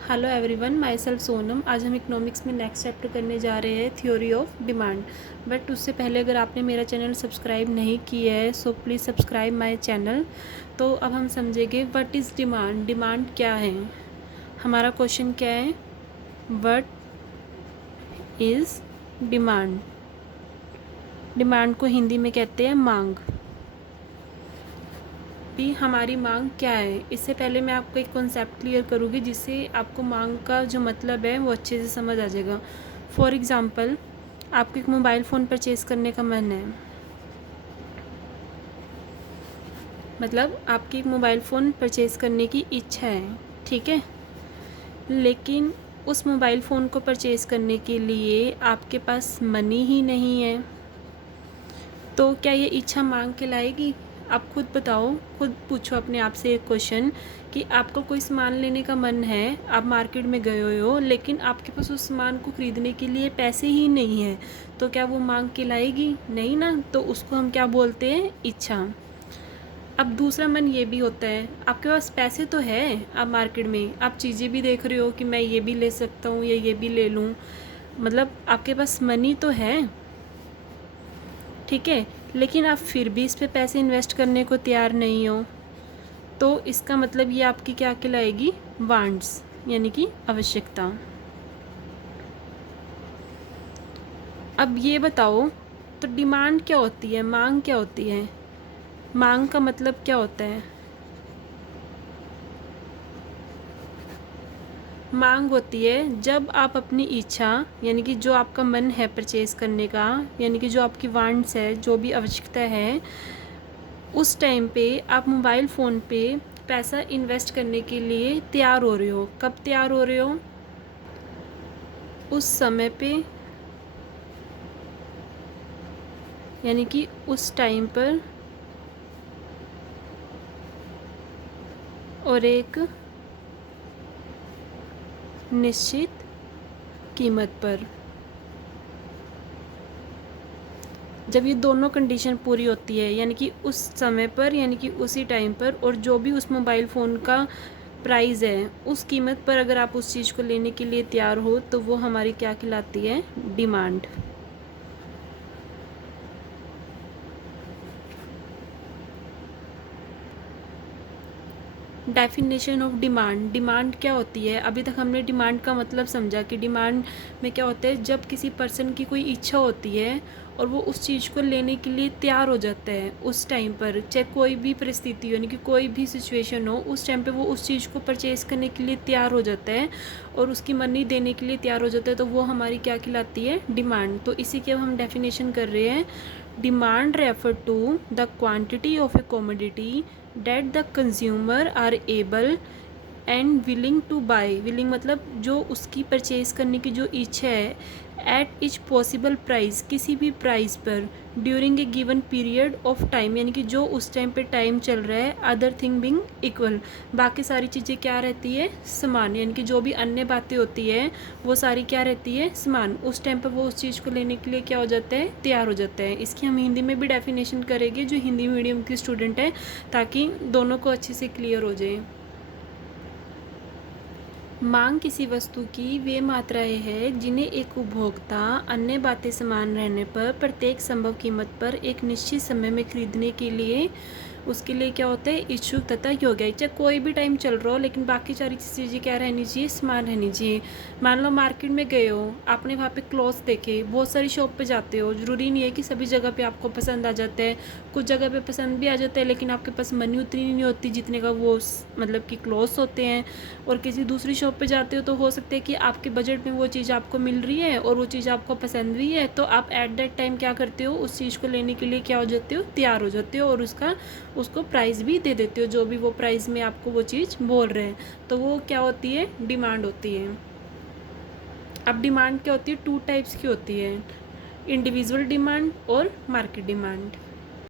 Hello everyone, my self Sonam. आज हम economics में नेक्स्ट चैप्टर करने जा रहे हैं, थ्योरी ऑफ डिमांड। बट उससे पहले अगर आपने मेरा चैनल सब्सक्राइब नहीं किया है so please subscribe my channel. तो अब हम समझेंगे व्हाट इज़ डिमांड। डिमांड क्या है? हमारा क्वेश्चन क्या है? What is demand. डिमांड को हिंदी में कहते हैं मांग। भी हमारी मांग क्या है, इससे पहले मैं आपको एक कॉन्सेप्ट क्लियर करूँगी जिससे आपको मांग का जो मतलब है वो अच्छे से समझ आ जाएगा। फॉर एग्ज़ाम्पल, आपको एक मोबाइल फ़ोन परचेज़ करने का मन है, मतलब आपकी एक मोबाइल फ़ोन परचेज़ करने की इच्छा है, ठीक है। लेकिन उस मोबाइल फ़ोन को परचेज़ करने के लिए आपके पास मनी ही नहीं है, तो क्या ये इच्छा मांग कहलाएगी? आप खुद बताओ, खुद पूछो अपने आप से एक क्वेश्चन कि आपको कोई सामान लेने का मन है, आप मार्केट में गए हुए हो, लेकिन आपके पास उस सामान को ख़रीदने के लिए पैसे ही नहीं हैं, तो क्या वो मांग कहलाएगी? नहीं ना। तो उसको हम क्या बोलते हैं? इच्छा। अब दूसरा मन ये भी होता है, आपके पास पैसे तो है, आप मार्केट में आप चीज़ें भी देख रहे हो कि मैं ये भी ले सकता हूँ या ये भी ले लूँ, मतलब आपके पास मनी तो है, ठीक है, लेकिन आप फिर भी इस पे पैसे इन्वेस्ट करने को तैयार नहीं हो, तो इसका मतलब ये आपकी क्या कहलाएगी? वांट्स, यानी कि आवश्यकता। अब ये बताओ, तो डिमांड क्या होती है, मांग क्या होती है? मांग का मतलब क्या होता है? मांग होती है जब आप अपनी इच्छा, यानी कि जो आपका मन है परचेज़ करने का, यानी कि जो आपकी वांट्स है, जो भी आवश्यकता है, उस टाइम पे आप मोबाइल फ़ोन पे पैसा इन्वेस्ट करने के लिए तैयार हो रहे हो। कब तैयार हो रहे हो? उस समय पे, यानी कि उस टाइम पर और एक निश्चित कीमत पर। जब ये दोनों कंडीशन पूरी होती है, यानी कि उस समय पर, यानी कि उसी टाइम पर, और जो भी उस मोबाइल फ़ोन का प्राइस है उस कीमत पर अगर आप उस चीज़ को लेने के लिए तैयार हो, तो वो हमारी क्या कहलाती है? Demand. Definition of demand. Demand क्या होती है? अभी तक हमने डिमांड का मतलब समझा कि डिमांड में क्या होता है, जब किसी पर्सन की कोई इच्छा होती है और वो उस चीज़ को लेने के लिए तैयार हो जाता है उस टाइम पर, चाहे कोई भी परिस्थिति हो, यानी कि कोई भी सिचुएशन हो, उस टाइम पे वो उस चीज़ को परचेज़ करने के लिए तैयार हो जाता है और उसकी मनी देने के लिए तैयार हो जाता है, तो वो हमारी क्या कहलाती है? डिमांड। तो इसी की अब हम डेफिनेशन कर रहे हैं। Demand refer to the quantity of a commodity that the consumer are able and willing to buy। willing मतलब जो उसकी परचेज़ करने की जो इच्छा है, एट इच पॉसिबल प्राइस, किसी भी प्राइस पर, during a given period of time, यानी कि जो उस टाइम पे टाइम चल रहा है, अदर थिंग बिंग इक्वल, बाकी सारी चीज़ें क्या रहती है? समान, यानी कि जो भी अन्य बातें होती है वो सारी क्या रहती है? समान। उस टाइम पर वो उस चीज़ को लेने के लिए क्या हो जाता है? तैयार हो जाता है। इसकी हम हिंदी में भी डेफिनेशन करेंगे जो हिंदी मीडियम की स्टूडेंट है, ताकि दोनों को अच्छे से क्लियर हो जाए। मांग किसी वस्तु की वे मात्राएं हैं जिन्हें एक उपभोक्ता अन्य बातें समान रहने पर प्रत्येक संभव कीमत पर एक निश्चित समय में खरीदने के लिए उसके लिए क्या होता है? इच्छुक तथा योग्य है। चाहे कोई भी टाइम चल रहा हो, लेकिन बाकी सारी चीज़ें क्या रहनी चाहिए? समान रहनी चाहिए। मान लो मार्केट में गए हो, आपने वहाँ पे क्लॉथ्स देखे, बहुत सारी शॉप पे जाते हो, ज़रूरी नहीं है कि सभी जगह पे आपको पसंद आ जाता है, कुछ जगह पे पसंद भी आ जाता है, लेकिन आपके पास मनी उतनी नहीं होती जितने का वो मतलब कि क्लॉथ्स होते हैं। और किसी दूसरी शॉप पे जाते हो तो हो सकता है कि आपके बजट में वो चीज़ आपको मिल रही है और वो चीज़ आपको पसंद भी है, तो आप एट दैट टाइम क्या करते हो? उस चीज़ को लेने के लिए क्या हो जाते हो? तैयार हो जाते हो और उसको प्राइस भी दे देते हो, जो भी वो प्राइस में आपको वो चीज़ बोल रहे हैं, तो वो क्या होती है? डिमांड होती है। अब डिमांड क्या होती है? टू टाइप्स की होती है, इंडिविजुअल डिमांड और मार्केट डिमांड।